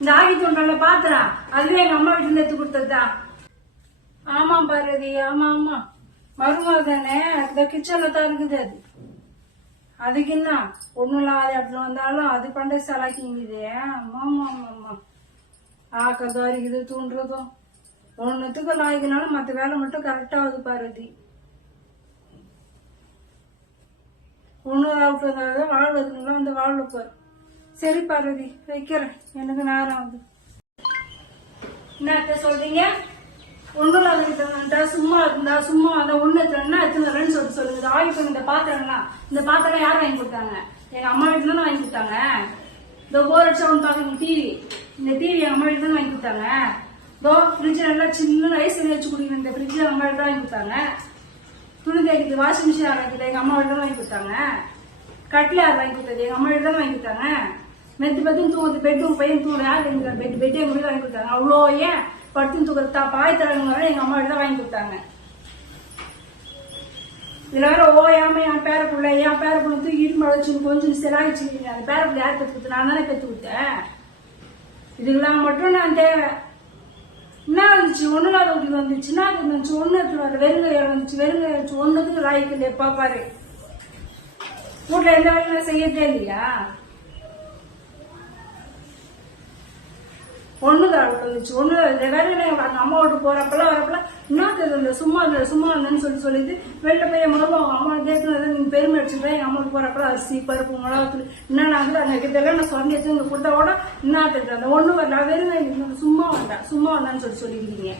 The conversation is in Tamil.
இந்த ஆகி தோன்றல பாத்துறா அதுவே எங்க அம்மா வீட்டுல எடுத்து கொடுத்ததுதான். ஆமா பாரதி, ஆமா ஆமா மருமகள் தானே, இந்த கிச்சன்ல தான் இருக்குது. அது அதுக்கு என்ன ஒண்ணும் இல்லாத இடத்துல வந்தாலும் அது பண்ட சலாக்கிங்குது. ஆமா ஆமா ஆமா ஆக்கதோ அரிக்குது தூண்டுறதும் ஒன்னுத்துக்கு லாய்க்குனாலும் மத்த வேலை மட்டும் கரெக்டா ஆகுது பாரதி. ஒண்ணு ஆகுது வாழ்வதுங்களா வந்து வாழ்வு போற. சரி பாரதி வைக்கிறேன், எனக்கு நேரம் ஆகுது. என்ன சொல்றீங்க? ஒண்ணுல சும்மா இருந்தா சும்மா அந்த ஒண்ணு எத்தனை சொல்லுங்க. ஆயுள் இந்த பாத்திரம்லாம் இந்த பாத்திரம் யார் வாங்கி கொடுத்தாங்க? எங்க அம்மா வீட்டுல தான் வாங்கி கொடுத்தாங்க. இந்த போர் அடிச்சவன் பாருங்க டிவி, இந்த டிவி எங்க அம்மா வீட்டுல தான் வாங்கி கொடுத்தாங்க. இதோ ஃப்ரிட்ஜ் நல்லா சின்ன ஐஸ் வச்சு குடிக்கணும், இந்த ஃப்ரிட்ஜ் எங்க அம்மா வீட்டுல வாங்கி கொடுத்தாங்க. துணி தைக்கிறது வாஷிங் மிஷின் அரைக்கிறது எங்க அம்மா வீட்டுல வாங்கி கொடுத்தாங்க. கட்டில யார் வாங்கி கொடுத்தது? எங்க அம்மா வீட்டுல தான் வாங்கி கொடுத்தாங்க. மெத்து பத்தும் தூங்குது பெட்டும் பையன் தூங்குற யார் பெட்டே எங்க வீட்டுல வாங்கி கொடுத்தாங்க. அவ்வளோ ஏன் படுத்து தூக்குறதா பாய் தரங்க எங்க அம்மா வீட்டுல வாங்கி கொடுத்தாங்க. இதுல வேற ஓயாம என் பேரப்புள்ள தூக்கி இட்டு வச்சு கொஞ்சம் சிலாகிச்சு. அந்த பேரப்புள்ள யார் பெற்று கொடுத்து? நான் தானே பெற்று கொடுத்தேன். இதுக்கெல்லாம் மட்டும் நான் தேவை. என்ன வந்துச்சு? ஒண்ணுல வந்துச்சு. என்ன இருந்துச்சு? ஒண்ணு வெறுங்கையா வந்துச்சு. வெறுங்கைய வச்சு ஒண்ணுக்கு லாய்க்கு இல்லையா பாரு. வீட்டுல எந்த வேலையும் செய்யறதே இல்லையா? ஒண்ணுதான் வந்துச்சு. ஒண்ணு வேலையில அம்மா வீட்டு போறப்பெல்லாம் வரப்பெல்லாம் என்ன சும்மா இருந்தேன்னு சொல்லிட்டு வெளில போய் முதல்ல அவங்க அம்மா கேட்கறது நீங்க பெருமை அடிச்சுட்டா. எங்க அம்மா போறப்பெல்லாம் அரிசி பருப்பு மிளகாத்தூள் என்ன அந்த கிட்டெல்லாம் நான் சொந்த கொடுத்தா கூட என்ன அந்த ஒண்ணு வரல வெறும் சும்மா வந்தான்னு சொல்லியிருக்கீங்க.